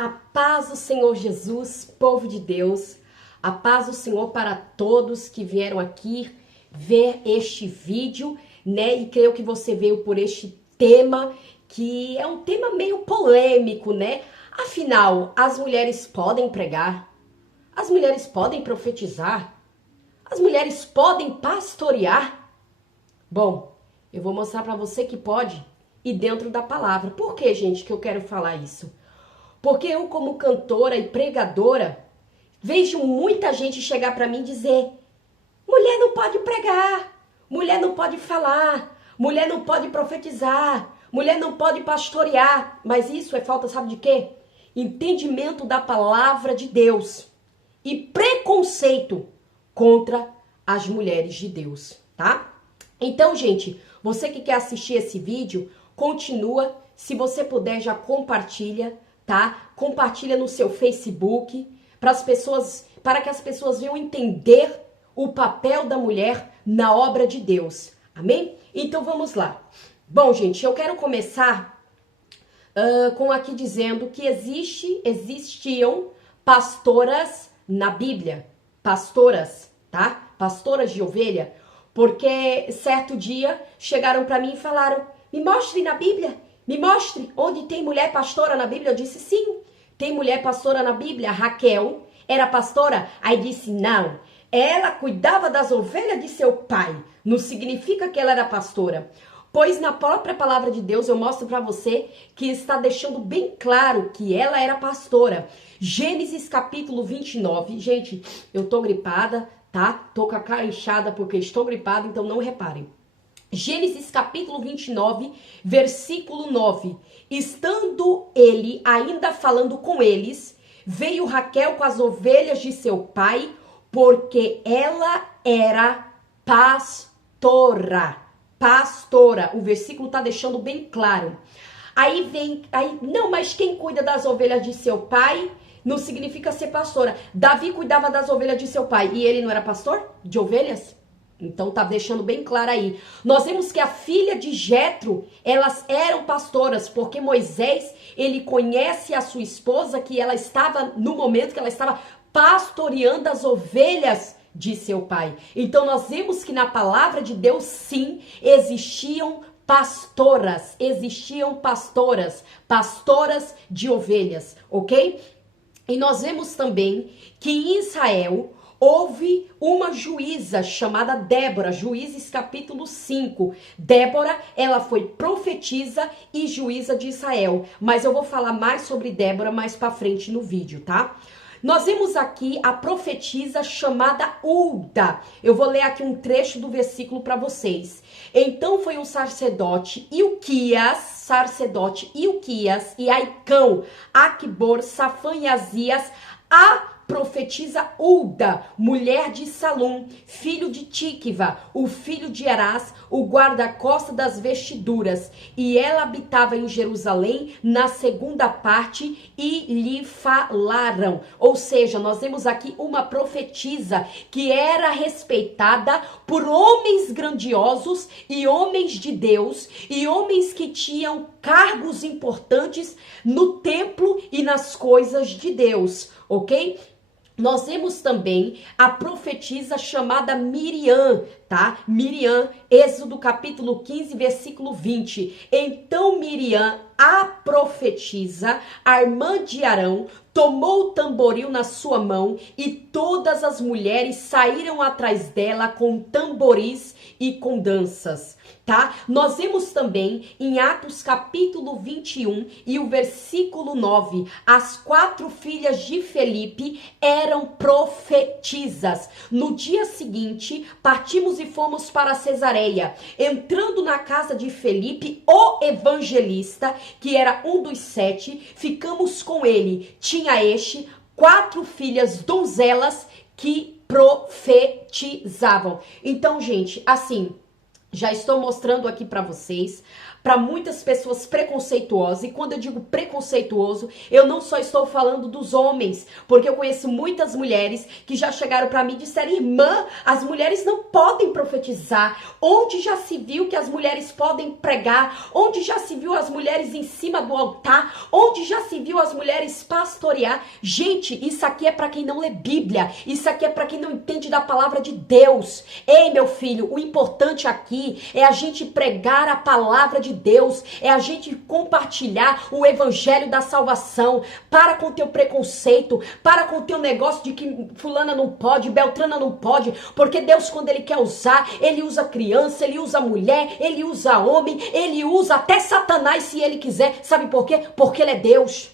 A paz do Senhor Jesus, povo de Deus, a paz do Senhor para todos que vieram aqui ver este vídeo, né? E creio que você veio por este tema, que é um tema meio polêmico, né? Afinal, as mulheres podem pregar, as mulheres podem profetizar, as mulheres podem pastorear. Bom, eu vou mostrar para você que pode e dentro da palavra. Por que, gente, que eu quero falar isso? Porque eu, como cantora e pregadora, vejo muita gente chegar para mim e dizer: mulher não pode pregar, mulher não pode falar, mulher não pode profetizar, mulher não pode pastorear. Mas isso é falta, sabe de quê? Entendimento da palavra de Deus e preconceito contra as mulheres de Deus, tá? Então, gente, você que quer assistir esse vídeo, continua. Se você puder, já compartilha, tá? Compartilha no seu Facebook para que as pessoas venham entender o papel da mulher na obra de Deus. Amém? Então vamos lá. Bom, gente, eu quero começar com aqui dizendo que existiam pastoras na Bíblia. Pastoras, tá? Pastoras de ovelha. Porque certo dia chegaram para mim e falaram: me mostre na Bíblia, me mostre onde tem mulher pastora na Bíblia. Eu disse: sim, tem mulher pastora na Bíblia. Raquel era pastora? Aí disse: não, ela cuidava das ovelhas de seu pai. Não significa que ela era pastora. Pois na própria palavra de Deus eu mostro para você que está deixando bem claro que ela era pastora. Gênesis capítulo 29. Gente, eu tô gripada, tá? Tô com a cara inchada porque estou gripada, então não reparem. Gênesis capítulo 29, versículo 9. Estando ele ainda falando com eles, veio Raquel com as ovelhas de seu pai, porque ela era pastora. Pastora. O versículo tá deixando bem claro. Não, mas quem cuida das ovelhas de seu pai não significa ser pastora. Davi cuidava das ovelhas de seu pai e ele não era pastor de ovelhas? Então tá deixando bem claro aí. Nós vemos que a filha de Jetro, elas eram pastoras, porque Moisés, ele conhece a sua esposa, que ela estava, no momento que ela estava pastoreando as ovelhas de seu pai. Então nós vemos que na palavra de Deus, sim, existiam pastoras, pastoras de ovelhas, ok? E nós vemos também que em Israel houve uma juíza chamada Débora, Juízes capítulo 5. Débora, ela foi profetisa e juíza de Israel. Mas eu vou falar mais sobre Débora mais pra frente no vídeo, tá? Nós vemos aqui a profetisa chamada Hulda. Eu vou ler aqui um trecho do versículo para vocês. Então foi o sacerdote Ilquias e Aicão, Aquibor, Safã e Azias, a profetisa Hulda, mulher de Salum, filho de Tíquiva, o filho de Arás, o guarda-costa das vestiduras. E ela habitava em Jerusalém, na segunda parte, e lhe falaram. Ou seja, nós temos aqui uma profetisa que era respeitada por homens grandiosos e homens de Deus, e homens que tinham cargos importantes no templo e nas coisas de Deus, ok? Nós vemos também a profetisa chamada Miriam, tá? Miriam, Êxodo capítulo 15, versículo 20. Então Miriam, a profetisa, a irmã de Arão, tomou o tamboril na sua mão e todas as mulheres saíram atrás dela com tamboris e com danças, tá? Nós vemos também em Atos capítulo 21 e o versículo 9, as 4 filhas de Felipe eram profetisas. No dia seguinte, partimos e fomos para Cesareia. Entrando na casa de Felipe, o evangelista, que era um dos 7, ficamos com ele. Tinha 4 filhas donzelas que profetizavam. Então, gente, assim, já estou mostrando aqui para vocês para muitas pessoas preconceituosas. E quando eu digo preconceituoso, eu não só estou falando dos homens, porque eu conheço muitas mulheres que já chegaram para mim e disseram: irmã, as mulheres não podem profetizar. Onde já se viu que as mulheres podem pregar? Onde já se viu as mulheres em cima do altar? Onde já se viu as mulheres pastorear? Gente, isso aqui é para quem não lê Bíblia. Isso aqui é para quem não entende da palavra de Deus. Ei, meu filho, o importante aqui é a gente pregar a palavra de Deus, é a gente compartilhar o evangelho da salvação. Para com teu preconceito, para com teu negócio de que fulana não pode, beltrana não pode, porque Deus, quando ele quer usar, ele usa criança, ele usa mulher, ele usa homem, ele usa até Satanás se ele quiser. Sabe por quê? Porque ele é Deus.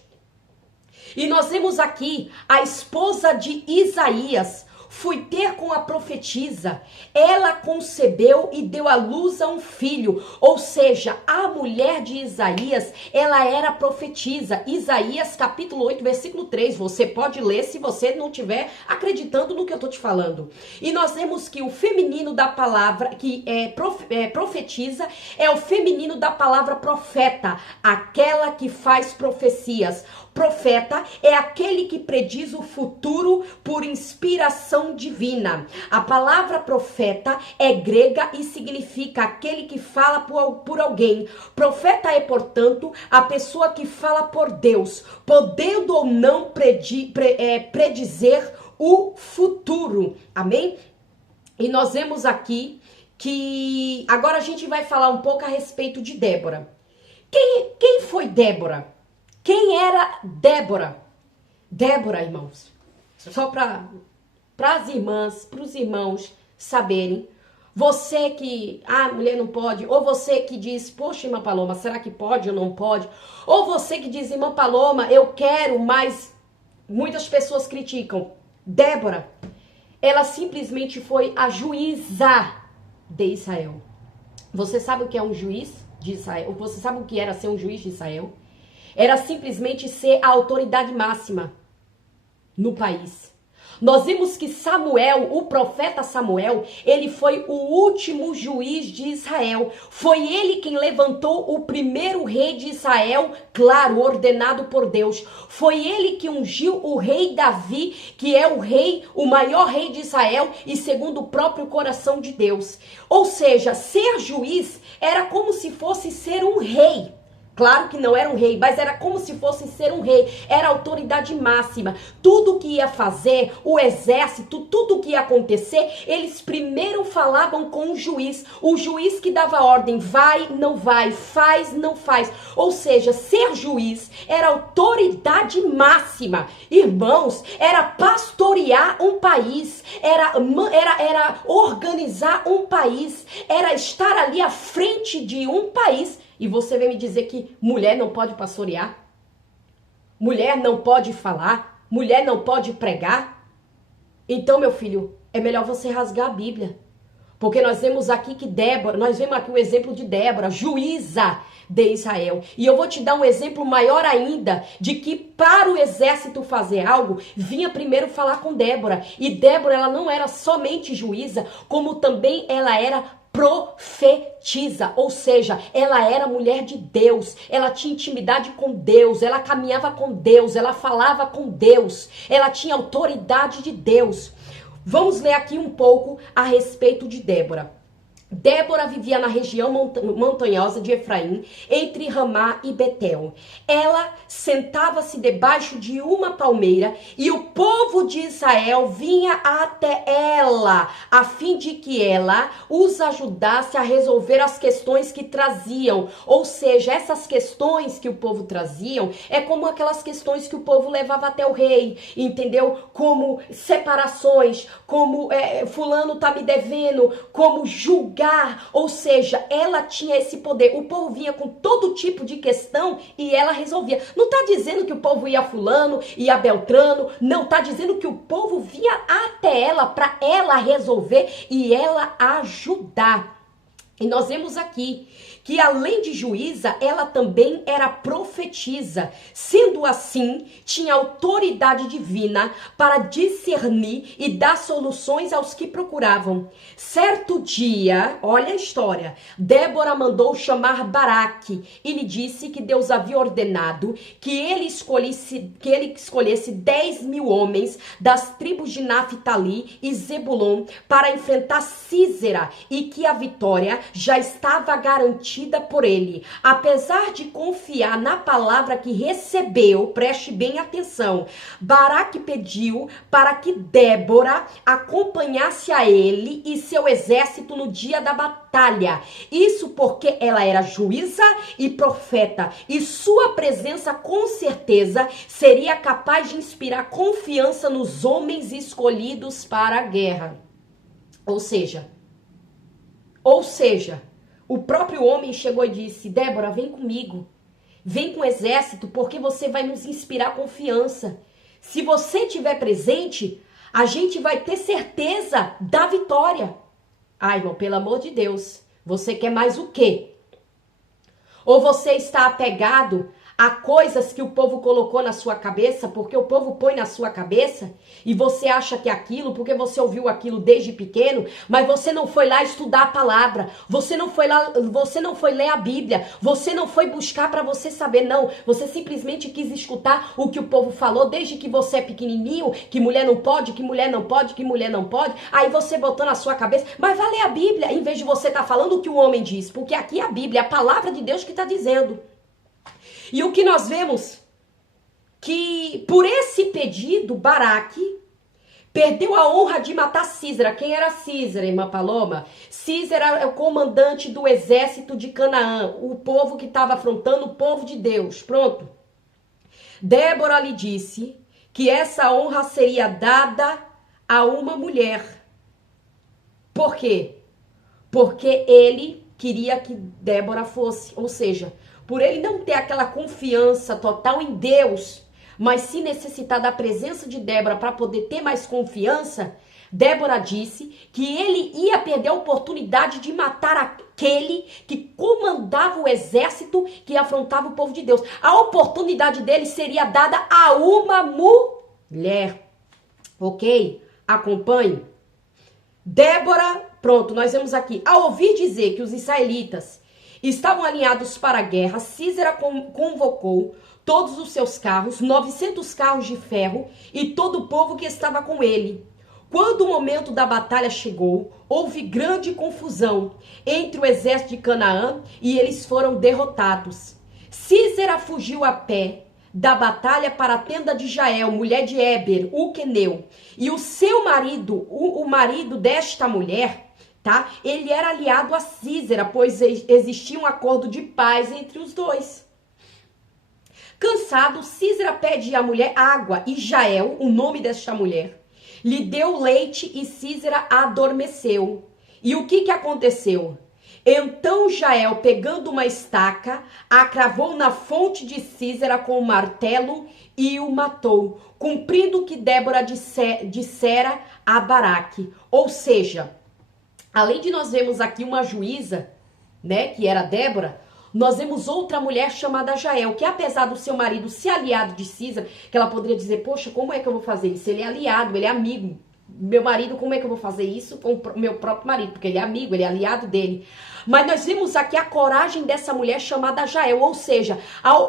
E nós vemos aqui a esposa de Isaías fui ter com a profetisa, ela concebeu e deu à luz a um filho. Ou seja, a mulher de Isaías, ela era profetisa. Isaías capítulo 8, versículo 3, você pode ler se você não estiver acreditando no que eu estou te falando. E nós vemos que o feminino da palavra, que profetiza, é o feminino da palavra profeta, aquela que faz profecias. Profeta é aquele que prediz o futuro por inspiração divina. A palavra profeta é grega e significa aquele que fala por alguém. Profeta é, portanto, a pessoa que fala por Deus, podendo ou não predizer o futuro. Amém? E nós vemos aqui que agora a gente vai falar um pouco a respeito de Débora. Quem foi Débora? Quem era Débora? Débora, irmãos, só para as irmãs, para os irmãos saberem, você que, mulher não pode, ou você que diz, poxa, irmã Paloma, será que pode ou não pode? Ou você que diz, irmã Paloma, eu quero, mas muitas pessoas criticam. Débora, ela simplesmente foi a juíza de Israel. Você sabe o que é um juiz de Israel? Você sabe o que era ser um juiz de Israel? Era simplesmente ser a autoridade máxima no país. Nós vimos que Samuel, o profeta Samuel, ele foi o último juiz de Israel. Foi ele quem levantou o primeiro rei de Israel, claro, ordenado por Deus. Foi ele que ungiu o rei Davi, que é o maior rei de Israel e segundo o próprio coração de Deus. Ou seja, ser juiz era como se fosse ser um rei. Claro que não era um rei, mas era como se fosse ser um rei. Era a autoridade máxima. Tudo que ia fazer, o exército, tudo que ia acontecer, eles primeiro falavam com o juiz. O juiz que dava ordem, vai, não vai, faz, não faz. Ou seja, ser juiz era autoridade máxima. Irmãos, era pastorear um país, era organizar um país, era estar ali à frente de um país. E você vem me dizer que mulher não pode pastorear? Mulher não pode falar? Mulher não pode pregar? Então, meu filho, é melhor você rasgar a Bíblia. Porque nós vemos aqui que Débora, nós vemos aqui o exemplo de Débora, juíza de Israel. E eu vou te dar um exemplo maior ainda, de que para o exército fazer algo, vinha primeiro falar com Débora. E Débora, ela não era somente juíza, como também ela era profetiza, ou seja, ela era mulher de Deus, ela tinha intimidade com Deus, ela caminhava com Deus, ela falava com Deus, ela tinha autoridade de Deus. Vamos ler aqui um pouco a respeito de Débora. Débora vivia na região montanhosa de Efraim, entre Ramá e Betel. Ela sentava-se debaixo de uma palmeira e o povo de Israel vinha até ela, a fim de que ela os ajudasse a resolver as questões que traziam. Ou seja, essas questões que o povo traziam é como aquelas questões que o povo levava até o rei, entendeu? Como separações, como fulano tá me devendo, como julgar. Ou seja, ela tinha esse poder. O povo vinha com todo tipo de questão e ela resolvia. Não está dizendo que o povo ia a fulano, ia a Beltrano. Não, está dizendo que o povo vinha até ela para ela resolver e ela ajudar. E nós vemos aqui que além de juíza, ela também era profetisa. Sendo assim, tinha autoridade divina para discernir e dar soluções aos que procuravam. Certo dia, olha a história, Débora mandou chamar Baraque e lhe disse que Deus havia ordenado que ele escolhesse 10.000 homens das tribos de Naftali e Zebulon para enfrentar Sísera e que a vitória já estava garantida por ele. Apesar de confiar na palavra que recebeu, preste bem atenção, Baraque pediu para que Débora acompanhasse a ele e seu exército no dia da batalha. Isso porque ela era juíza e profeta e sua presença com certeza seria capaz de inspirar confiança nos homens escolhidos para a guerra. Ou seja, o próprio homem chegou e disse: Débora, vem comigo, vem com o exército, porque você vai nos inspirar confiança. Se você estiver presente, a gente vai ter certeza da vitória. Ai, irmão, pelo amor de Deus, você quer mais o quê? Ou você está apegado a coisas que o povo colocou na sua cabeça, porque o povo põe na sua cabeça, e você acha que é aquilo, porque você ouviu aquilo desde pequeno, mas você não foi lá estudar a palavra, você não foi ler a Bíblia, você não foi buscar para você saber, não, você simplesmente quis escutar o que o povo falou desde que você é pequenininho, que mulher não pode, que mulher não pode, que mulher não pode, aí você botou na sua cabeça, mas vai ler a Bíblia, em vez de você estar falando o que o homem diz, porque aqui é a Bíblia, é a palavra de Deus que está dizendo. E o que nós vemos? Que por esse pedido, Baraque perdeu a honra de matar Sísera. Quem era Sísera, irmã Paloma? Sísera é o comandante do exército de Canaã, o povo que estava afrontando o povo de Deus. Pronto. Débora lhe disse que essa honra seria dada a uma mulher. Por quê? Porque ele queria que Débora fosse, ou seja, por ele não ter aquela confiança total em Deus, mas se necessitar da presença de Débora para poder ter mais confiança, Débora disse que ele ia perder a oportunidade de matar aquele que comandava o exército que afrontava o povo de Deus. A oportunidade dele seria dada a uma mulher. Ok? Acompanhe. Débora, pronto, nós vemos aqui. Ao ouvir dizer que os israelitas estavam alinhados para a guerra, Sísera convocou todos os seus carros, 900 carros de ferro e todo o povo que estava com ele. Quando o momento da batalha chegou, houve grande confusão entre o exército de Canaã e eles foram derrotados. Sísera fugiu a pé da batalha para a tenda de Jael, mulher de Éber, o queneu, e o seu marido, o marido desta mulher, tá? Ele era aliado a Sísera, pois existia um acordo de paz entre os dois. Cansado, Sísera pede à mulher água e Jael, o nome desta mulher, lhe deu leite e Sísera adormeceu. E o que aconteceu? Então Jael, pegando uma estaca, a cravou na fonte de Sísera com o martelo e o matou, cumprindo o que Débora dissera a Baraque. Ou seja, além de nós vermos aqui uma juíza, né, que era Débora, nós vemos outra mulher chamada Jael, que apesar do seu marido ser aliado de Sísera, que ela poderia dizer, poxa, como é que eu vou fazer isso? Ele é aliado, ele é amigo. Meu marido, como é que eu vou fazer isso com o meu próprio marido? Porque ele é amigo, ele é aliado dele. Mas nós vimos aqui a coragem dessa mulher chamada Jael, ou seja,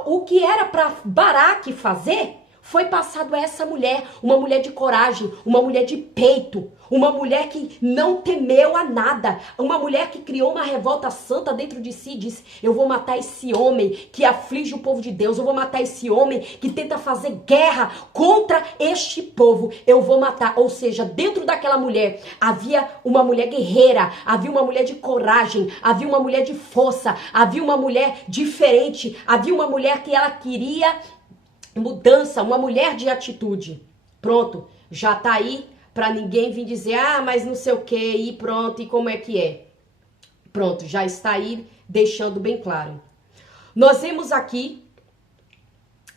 o que era para Baraque fazer foi passado a essa mulher, uma mulher de coragem, uma mulher de peito, uma mulher que não temeu a nada, uma mulher que criou uma revolta santa dentro de si e disse, eu vou matar esse homem que aflige o povo de Deus, eu vou matar esse homem que tenta fazer guerra contra este povo, eu vou matar. Ou seja, dentro daquela mulher havia uma mulher guerreira, havia uma mulher de coragem, havia uma mulher de força, havia uma mulher diferente, havia uma mulher que ela queria mudança, uma mulher de atitude. Pronto, já tá aí para ninguém vir dizer, ah, mas não sei o que, e pronto, e como é que é? Pronto, já está aí deixando bem claro. Nós vemos aqui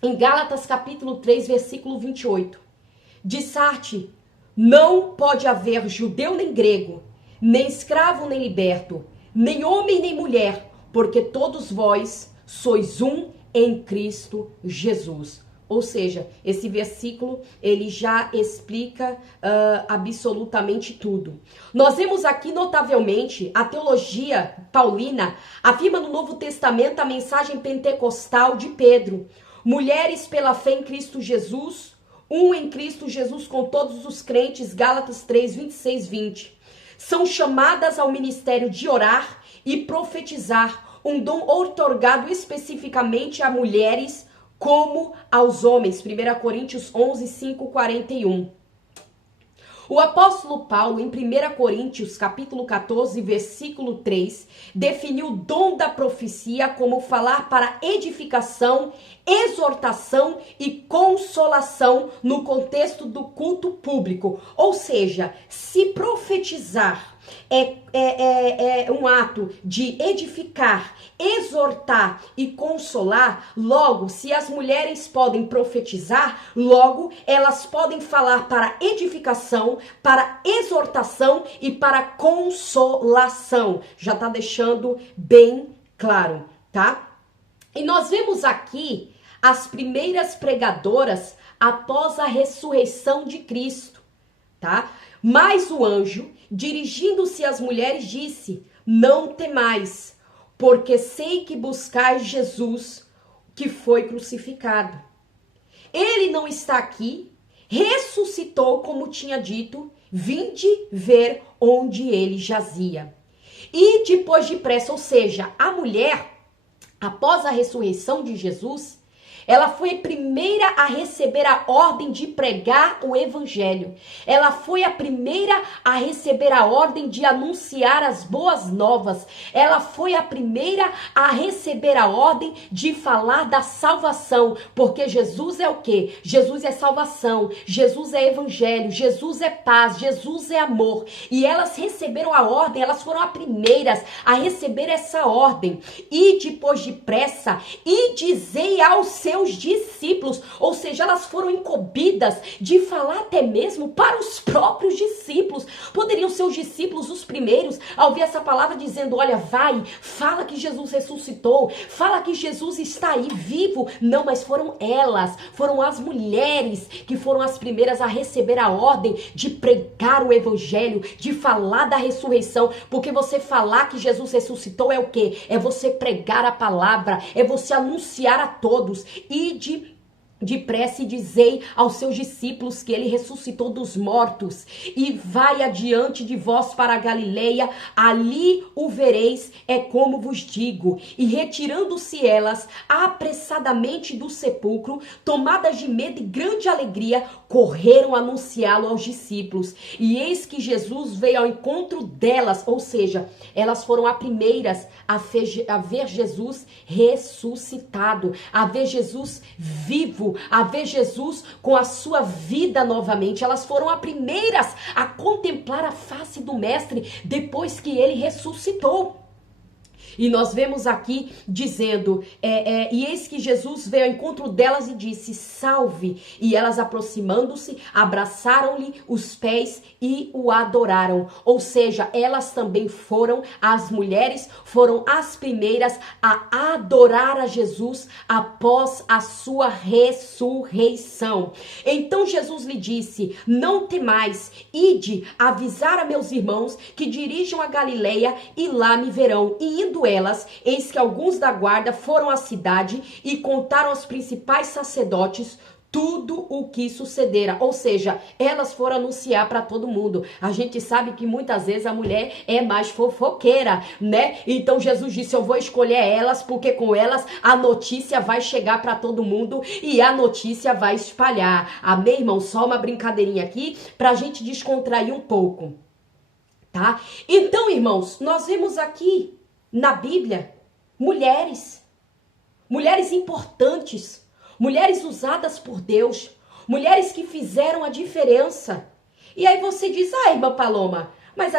em Gálatas capítulo 3, versículo 28. Dissarte, não pode haver judeu nem grego, nem escravo nem liberto, nem homem nem mulher, porque todos vós sois um em Cristo Jesus. Ou seja, esse versículo, ele já explica absolutamente tudo. Nós vemos aqui, notavelmente, a teologia paulina afirma no Novo Testamento a mensagem pentecostal de Pedro. Mulheres pela fé em Cristo Jesus, um em Cristo Jesus com todos os crentes, Gálatas 3, 26, 20. São chamadas ao ministério de orar e profetizar, um dom outorgado especificamente a mulheres como aos homens. 1 Coríntios 11, 5, 41. O apóstolo Paulo, em 1 Coríntios, capítulo 14, versículo 3, definiu o dom da profecia como falar para edificação, exortação e consolação no contexto do culto público. Ou seja, se profetizar é um ato de edificar, exortar e consolar, logo, se as mulheres podem profetizar, logo, elas podem falar para edificação, para exortação e para consolação. Já tá deixando bem claro, tá? E nós vemos aqui as primeiras pregadoras após a ressurreição de Cristo, tá? Mas o anjo, dirigindo-se às mulheres, disse: não temais, porque sei que buscais Jesus, que foi crucificado. Ele não está aqui, ressuscitou, como tinha dito, vinde ver onde ele jazia. E depois depressa, ou seja, a mulher, após a ressurreição de Jesus, ela foi a primeira a receber a ordem de pregar o evangelho. Ela foi a primeira a receber a ordem de anunciar as boas novas. Ela foi a primeira a receber a ordem de falar da salvação. Porque Jesus é o quê? Jesus é salvação. Jesus é evangelho. Jesus é paz. Jesus é amor. E elas receberam a ordem. Elas foram as primeiras a receber essa ordem. E depois depressa, e dizei aos seus discípulos, ou seja, elas foram incumbidas de falar até mesmo para os próprios discípulos. Poderiam ser os discípulos os primeiros a ouvir essa palavra dizendo: olha, vai, fala que Jesus ressuscitou, fala que Jesus está aí vivo. Não, mas foram elas, foram as mulheres que foram as primeiras a receber a ordem de pregar o evangelho, de falar da ressurreição, porque você falar que Jesus ressuscitou é o quê? É você pregar a palavra, é você anunciar a todos. E depressa dizei aos seus discípulos que ele ressuscitou dos mortos, e vai adiante de vós para a Galileia, ali o vereis, é como vos digo. E retirando-se elas apressadamente do sepulcro, tomadas de medo e grande alegria, correram a anunciá-lo aos discípulos. E eis que Jesus veio ao encontro delas, ou seja, elas foram as primeiras a ver Jesus ressuscitado, a ver Jesus vivo, a ver Jesus com a sua vida novamente. Elas foram as primeiras a contemplar a face do Mestre depois que ele ressuscitou. E nós vemos aqui dizendo, e eis que Jesus veio ao encontro delas e disse: salve. E elas, aproximando-se, abraçaram-lhe os pés e o adoraram. Ou seja, elas também foram, as mulheres foram as primeiras a adorar a Jesus após a sua ressurreição. Então Jesus lhe disse: não temais, ide avisar a meus irmãos que dirijam a Galileia e lá me verão. E indo elas, eis que alguns da guarda foram à cidade e contaram aos principais sacerdotes tudo o que sucedera. Ou seja, elas foram anunciar para todo mundo. A gente sabe que muitas vezes a mulher é mais fofoqueira, né? Então Jesus disse: eu vou escolher elas, porque com elas a notícia vai chegar para todo mundo e a notícia vai espalhar. Amém, irmão? Só uma brincadeirinha aqui pra gente descontrair um pouco, tá? Então, irmãos, nós vemos aqui na Bíblia mulheres importantes, mulheres usadas por Deus, mulheres que fizeram a diferença. E aí você diz: irmã Paloma, mas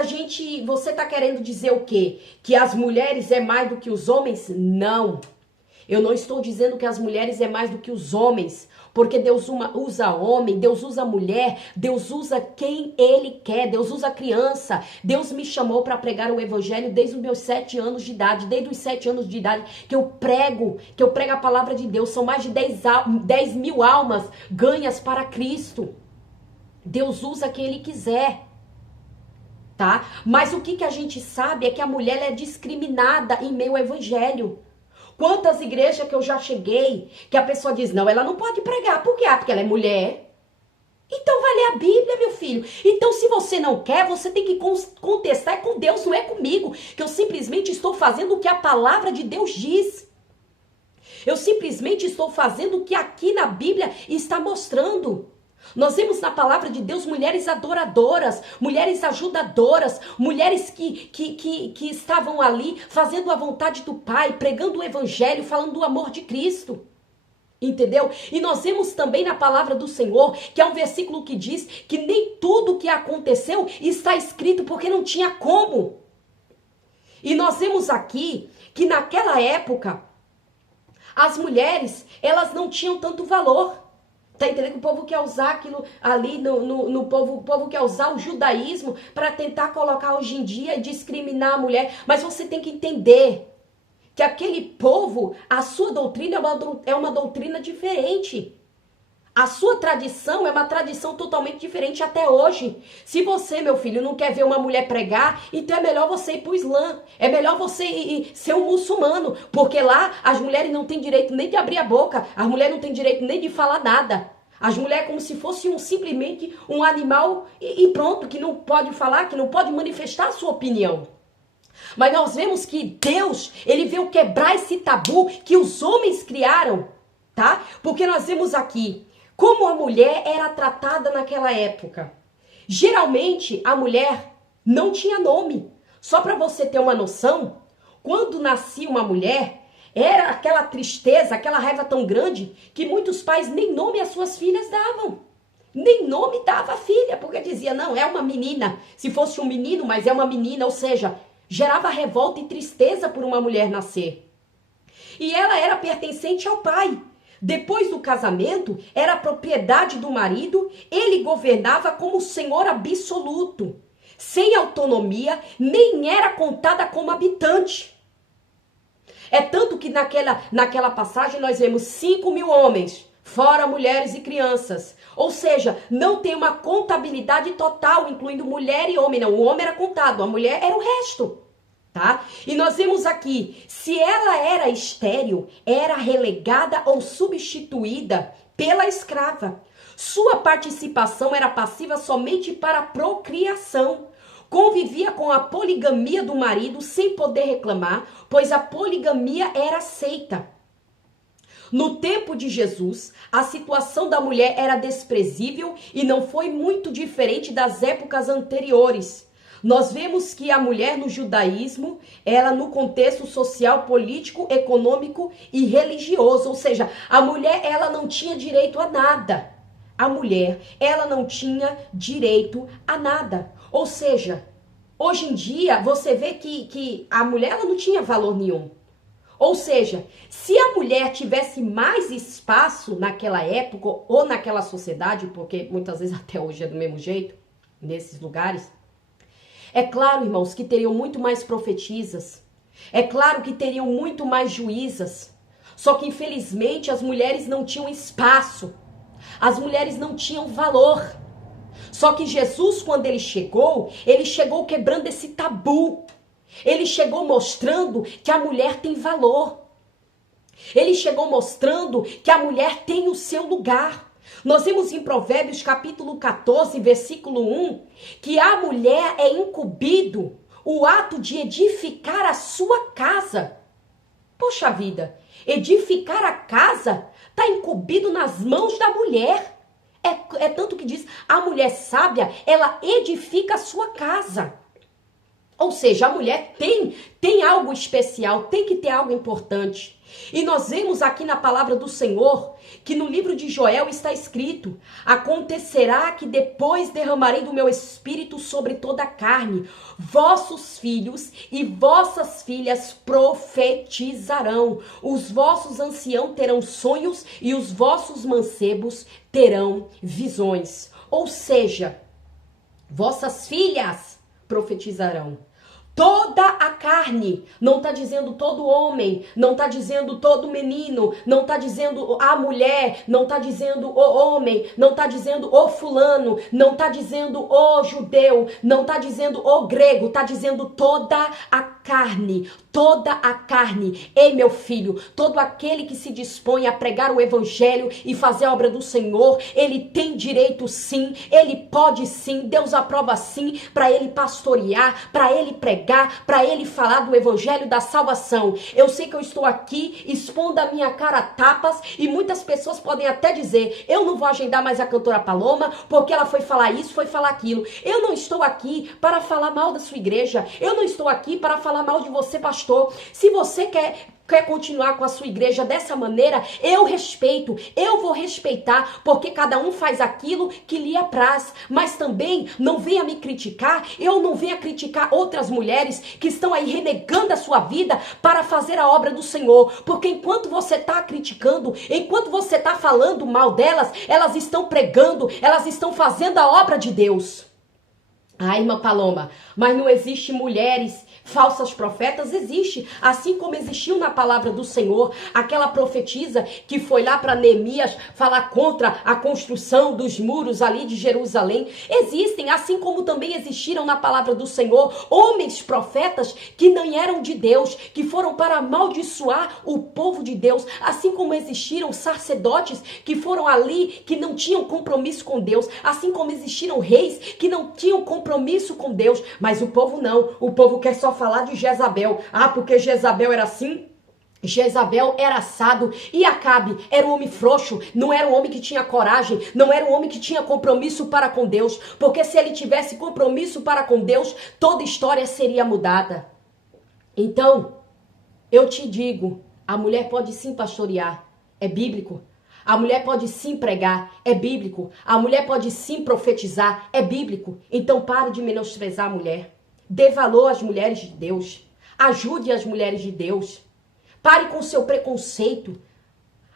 você tá querendo dizer o quê? Que as mulheres é mais do que os homens? Não. Eu não estou dizendo que as mulheres é mais do que os homens, Porque Deus usa homem, Deus usa mulher, Deus usa quem Ele quer, Deus usa criança. Deus me chamou para pregar o evangelho desde os meus 7 anos de idade, desde os 7 anos de idade que eu prego a palavra de Deus. São mais de 10 mil almas ganhas para Cristo. Deus usa quem Ele quiser, tá? Mas o que a gente sabe é que a mulher é discriminada em meio ao evangelho. Quantas igrejas que eu já cheguei, que a pessoa diz, não, ela não pode pregar. Por quê? Ah, porque ela é mulher. Então vai ler a Bíblia, meu filho. Então se você não quer, você tem que contestar, é com Deus, não é comigo. Que eu simplesmente estou fazendo o que a palavra de Deus diz. Eu simplesmente estou fazendo o que aqui na Bíblia está mostrando. Nós vemos na palavra de Deus mulheres adoradoras, mulheres ajudadoras, mulheres que estavam ali fazendo a vontade do Pai, pregando o evangelho, falando do amor de Cristo. Entendeu? E nós vemos também na palavra do Senhor, que é um versículo que diz que nem tudo que aconteceu está escrito porque não tinha como. E nós vemos aqui que naquela época, as mulheres, elas não tinham tanto valor. Tá entendendo que o povo quer usar aquilo ali, o povo quer usar o judaísmo para tentar colocar hoje em dia e discriminar a mulher. Mas você tem que entender que aquele povo, a sua doutrina é uma doutrina diferente. A sua tradição é uma tradição totalmente diferente até hoje. Se você, meu filho, não quer ver uma mulher pregar, então é melhor você ir pro Islã. É melhor você ir ser um muçulmano. Porque lá as mulheres não têm direito nem de abrir a boca. As mulheres não têm direito nem de falar nada. As mulheres como se fosse simplesmente um animal e pronto, que não pode falar, que não pode manifestar a sua opinião. Mas nós vemos que Deus, Ele veio quebrar esse tabu que os homens criaram, tá? Porque nós vemos aqui como a mulher era tratada naquela época. Geralmente, a mulher não tinha nome. Só para você ter uma noção, quando nascia uma mulher, era aquela tristeza, aquela raiva tão grande, que muitos pais nem nome às suas filhas davam. Nem nome dava a filha, porque dizia, não, é uma menina. Se fosse um menino, mas é uma menina, ou seja, gerava revolta e tristeza por uma mulher nascer. E ela era pertencente ao pai. Depois do casamento, era propriedade do marido, ele governava como senhor absoluto, sem autonomia, nem era contada como habitante. É tanto que naquela passagem nós vemos 5 mil homens, fora mulheres e crianças. Ou seja, não tem uma contabilidade total, incluindo mulher e homem. Não, o homem era contado, a mulher era o resto. Tá? E nós vemos aqui, se ela era estéril, era relegada ou substituída pela escrava. Sua participação era passiva somente para a procriação. Convivia com a poligamia do marido sem poder reclamar, pois a poligamia era aceita. No tempo de Jesus, a situação da mulher era desprezível e não foi muito diferente das épocas anteriores. Nós vemos que a mulher no judaísmo, ela no contexto social, político, econômico e religioso, ou seja, a mulher ela não tinha direito a nada. A mulher, ela não tinha direito a nada. Ou seja, hoje em dia você vê que a mulher ela não tinha valor nenhum. Ou seja, se a mulher tivesse mais espaço naquela época ou naquela sociedade, porque muitas vezes até hoje é do mesmo jeito, nesses lugares, é claro, irmãos, que teriam muito mais profetisas. É claro que teriam muito mais juízas. Só que, infelizmente, as mulheres não tinham espaço. As mulheres não tinham valor. Só que Jesus, quando ele chegou quebrando esse tabu. Ele chegou mostrando que a mulher tem valor. Ele chegou mostrando que a mulher tem o seu lugar. Nós vemos em Provérbios capítulo 14, versículo 1, que a mulher é incumbido o ato de edificar a sua casa. Poxa vida, edificar a casa está incumbido nas mãos da mulher. É tanto que diz, a mulher sábia, ela edifica a sua casa. Ou seja, a mulher tem algo especial, tem que ter algo importante. E nós vemos aqui na palavra do Senhor que no livro de Joel está escrito: acontecerá que depois derramarei do meu espírito sobre toda a carne, vossos filhos e vossas filhas profetizarão, os vossos anciãos terão sonhos e os vossos mancebos terão visões. Ou seja, vossas filhas profetizarão. Toda a carne, não está dizendo todo homem, não está dizendo todo menino, não está dizendo a mulher, não está dizendo o homem, não está dizendo o fulano, não está dizendo o judeu, não está dizendo o grego, está dizendo toda a carne, toda a carne. Ei, meu filho, todo aquele que se dispõe a pregar o evangelho e fazer a obra do Senhor, ele tem direito sim, ele pode sim, Deus aprova sim, para ele pastorear, para ele pregar, para ele falar do evangelho da salvação. Eu sei que eu estou aqui expondo a minha cara a tapas e muitas pessoas podem até dizer: eu não vou agendar mais a cantora Paloma porque ela foi falar isso, foi falar aquilo. Eu não estou aqui para falar mal da sua igreja, eu não estou aqui para falar mal de você, pastor. Se você quer continuar com a sua igreja dessa maneira, eu respeito, eu vou respeitar, porque cada um faz aquilo que lhe apraz. Mas também não venha me criticar, eu não venha criticar outras mulheres que estão aí renegando a sua vida para fazer a obra do Senhor, porque enquanto você está criticando, enquanto você está falando mal delas, elas estão pregando, elas estão fazendo a obra de Deus. Ah, irmã Paloma, mas não existe mulheres falsas profetas? Existe, assim como existiu na palavra do Senhor aquela profetisa que foi lá para Neemias falar contra a construção dos muros ali de Jerusalém. Existem, assim como também existiram na palavra do Senhor homens profetas que não eram de Deus, que foram para amaldiçoar o povo de Deus, assim como existiram sacerdotes que foram ali, que não tinham compromisso com Deus, assim como existiram reis que não tinham compromisso com Deus. Mas o povo não, o povo quer só falar de Jezabel. Ah, porque Jezabel era assim, Jezabel era assado, e Acabe era um homem frouxo, não era um homem que tinha coragem, não era um homem que tinha compromisso para com Deus, porque se ele tivesse compromisso para com Deus, toda história seria mudada. Então, eu te digo, a mulher pode sim pastorear, é bíblico. A mulher pode sim pregar, é bíblico. A mulher pode sim profetizar, é bíblico. Então pare de menosprezar a mulher. Dê valor às mulheres de Deus. Ajude as mulheres de Deus. Pare com o seu preconceito.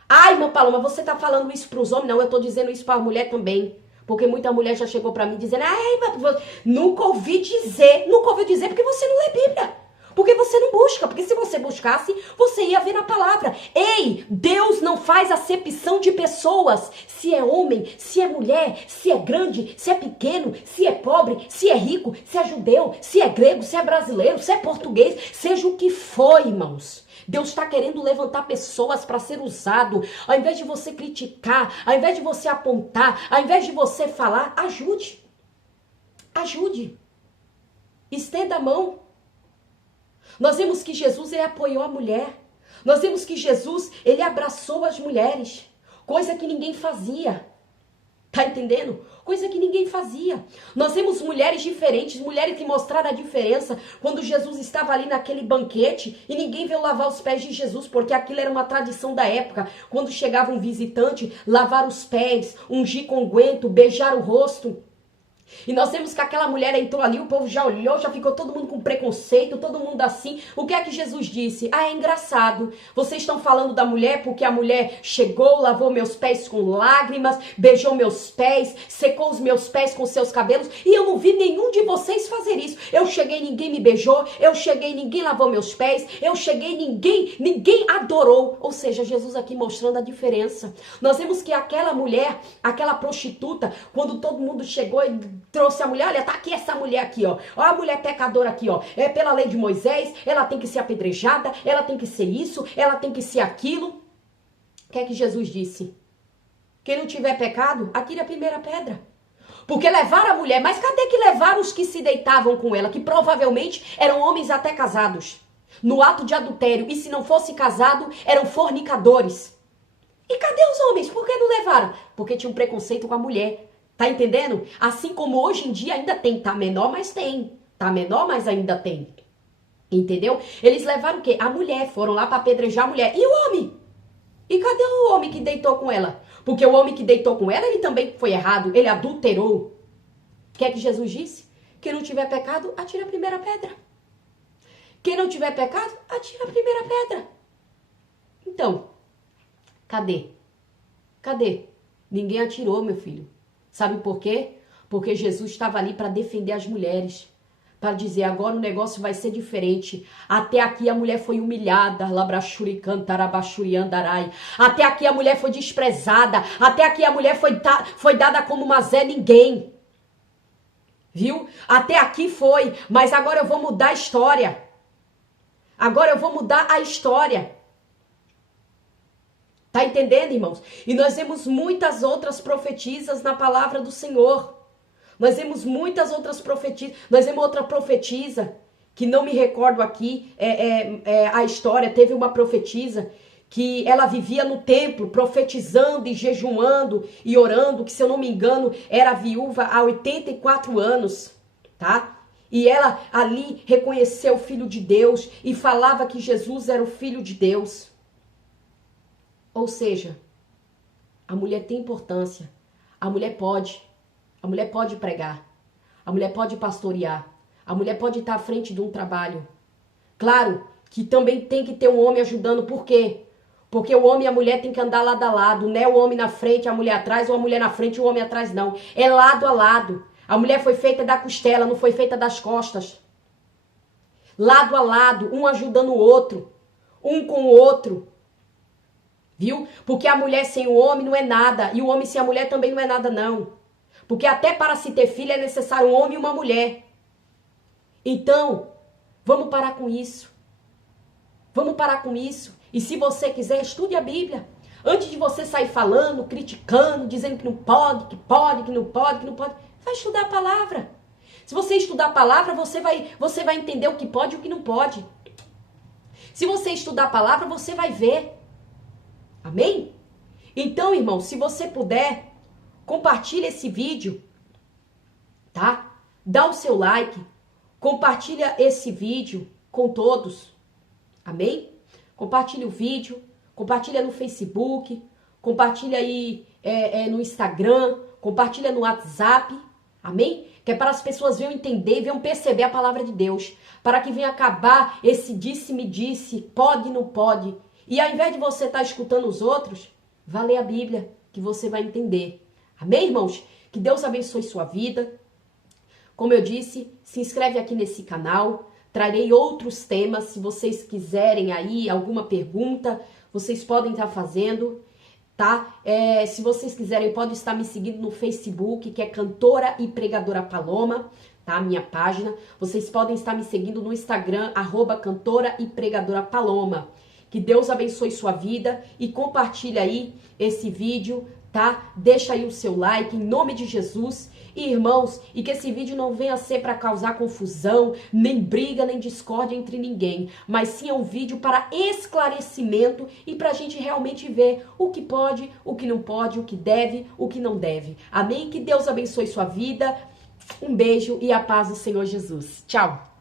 Ai, irmã Paloma, você tá falando isso para os homens? Não, eu tô dizendo isso para a mulher também. Porque muita mulher já chegou para mim dizendo: ai, nunca ouvi dizer porque você não lê Bíblia. Porque você não busca, porque se você buscasse, você ia ver na palavra. Ei, Deus não faz acepção de pessoas. Se é homem, se é mulher, se é grande, se é pequeno, se é pobre, se é rico, se é judeu, se é grego, se é brasileiro, se é português, seja o que for, irmãos. Deus está querendo levantar pessoas para ser usado. Ao invés de você criticar, ao invés de você apontar, ao invés de você falar, ajude. Ajude. Estenda a mão. Nós vemos que Jesus, ele apoiou a mulher. Nós vemos que Jesus, ele abraçou as mulheres. Coisa que ninguém fazia. Tá entendendo? Coisa que ninguém fazia. Nós vemos mulheres diferentes, mulheres que mostraram a diferença quando Jesus estava ali naquele banquete e ninguém veio lavar os pés de Jesus, porque aquilo era uma tradição da época. Quando chegava um visitante, lavar os pés, ungir com unguento, beijar o rosto. E nós vemos que aquela mulher entrou ali, o povo já olhou, já ficou todo mundo com preconceito, todo mundo assim. O que é que Jesus disse? Ah, é engraçado. Vocês estão falando da mulher porque a mulher chegou, lavou meus pés com lágrimas, beijou meus pés, secou os meus pés com seus cabelos, e eu não vi nenhum de vocês fazer isso. Eu cheguei, ninguém me beijou, eu cheguei, ninguém lavou meus pés, eu cheguei, ninguém adorou. Ou seja, Jesus aqui mostrando a diferença. Nós vemos que aquela mulher, aquela prostituta, quando todo mundo chegou e trouxe a mulher, olha, tá aqui essa mulher aqui, ó. Ó a mulher pecadora aqui, ó. É pela lei de Moisés, ela tem que ser apedrejada, ela tem que ser isso, ela tem que ser aquilo. O que é que Jesus disse? Quem não tiver pecado, atire a primeira pedra. Porque levaram a mulher, mas cadê que levaram os que se deitavam com ela, que provavelmente eram homens até casados, no ato de adultério, e se não fosse casado, eram fornicadores. E cadê os homens? Por que não levaram? Porque tinha um preconceito com a mulher. Tá entendendo? Assim como hoje em dia ainda tem, tá menor, mas tem. Tá menor, mas ainda tem. Entendeu? Eles levaram o quê? A mulher, foram lá para apedrejar a mulher. E o homem? E cadê o homem que deitou com ela? Porque o homem que deitou com ela, ele também foi errado, ele adulterou. O que é que Jesus disse? Quem não tiver pecado, atira a primeira pedra. Quem não tiver pecado, atira a primeira pedra. Então, cadê? Cadê? Ninguém atirou, meu filho. Sabe por quê? Porque Jesus estava ali para defender as mulheres. Para dizer, agora o negócio vai ser diferente. Até aqui a mulher foi humilhada. Até aqui a mulher foi desprezada. Até aqui a mulher foi dada como uma Zé Ninguém. Viu? Até aqui foi. Mas agora eu vou mudar a história. Agora eu vou mudar a história. Tá entendendo, irmãos? E nós vemos muitas outras profetisas na palavra do Senhor. Nós vemos muitas outras profetisas. Nós vemos outra profetisa, que não me recordo aqui a história. Teve uma profetisa que ela vivia no templo, profetizando e jejuando e orando, que se eu não me engano, era viúva há 84 anos, tá? E ela ali reconheceu o Filho de Deus e falava que Jesus era o Filho de Deus. Ou seja, a mulher tem importância. A mulher pode pregar. A mulher pode pastorear. A mulher pode estar à frente de um trabalho. Claro que também tem que ter um homem ajudando. Por quê? Porque o homem e a mulher tem que andar lado a lado. Não é o homem na frente, a mulher atrás, ou a mulher na frente e o homem atrás, não. É lado a lado. A mulher foi feita da costela, não foi feita das costas. Lado a lado, um ajudando o outro. Um com o outro. Viu? Porque a mulher sem o homem não é nada. E o homem sem a mulher também não é nada, não. Porque até para se ter filho é necessário um homem e uma mulher. Então, vamos parar com isso. Vamos parar com isso. E se você quiser, estude a Bíblia. Antes de você sair falando, criticando, dizendo que não pode, que pode, que não pode, que não pode, vai estudar a palavra. Se você estudar a palavra, você vai entender o que pode e o que não pode. Se você estudar a palavra, você vai ver. Amém? Então, irmão, se você puder, compartilha esse vídeo, tá? Dá o seu like, compartilha esse vídeo com todos, amém? Compartilha o vídeo, compartilha no Facebook, compartilha aí no Instagram, compartilha no WhatsApp, amém? Que é para as pessoas venham entender, venham perceber a palavra de Deus, para que venha acabar esse disse-me-disse, pode, não pode. E ao invés de você estar escutando os outros, vá ler a Bíblia, que você vai entender. Amém, irmãos? Que Deus abençoe sua vida. Como eu disse, se inscreve aqui nesse canal. Trarei outros temas. Se vocês quiserem aí alguma pergunta, vocês podem estar fazendo, tá? Se vocês quiserem, podem estar me seguindo no Facebook, que é Cantora e Pregadora Paloma, tá? Minha página. Vocês podem estar me seguindo no Instagram, @Cantora e Pregadora Paloma. Que Deus abençoe sua vida e compartilha aí esse vídeo, tá? Deixa aí o seu like, em nome de Jesus. E, irmãos, e que esse vídeo não venha ser para causar confusão, nem briga, nem discórdia entre ninguém, mas sim é um vídeo para esclarecimento e para a gente realmente ver o que pode, o que não pode, o que deve, o que não deve. Amém? Que Deus abençoe sua vida. Um beijo e a paz do Senhor Jesus. Tchau!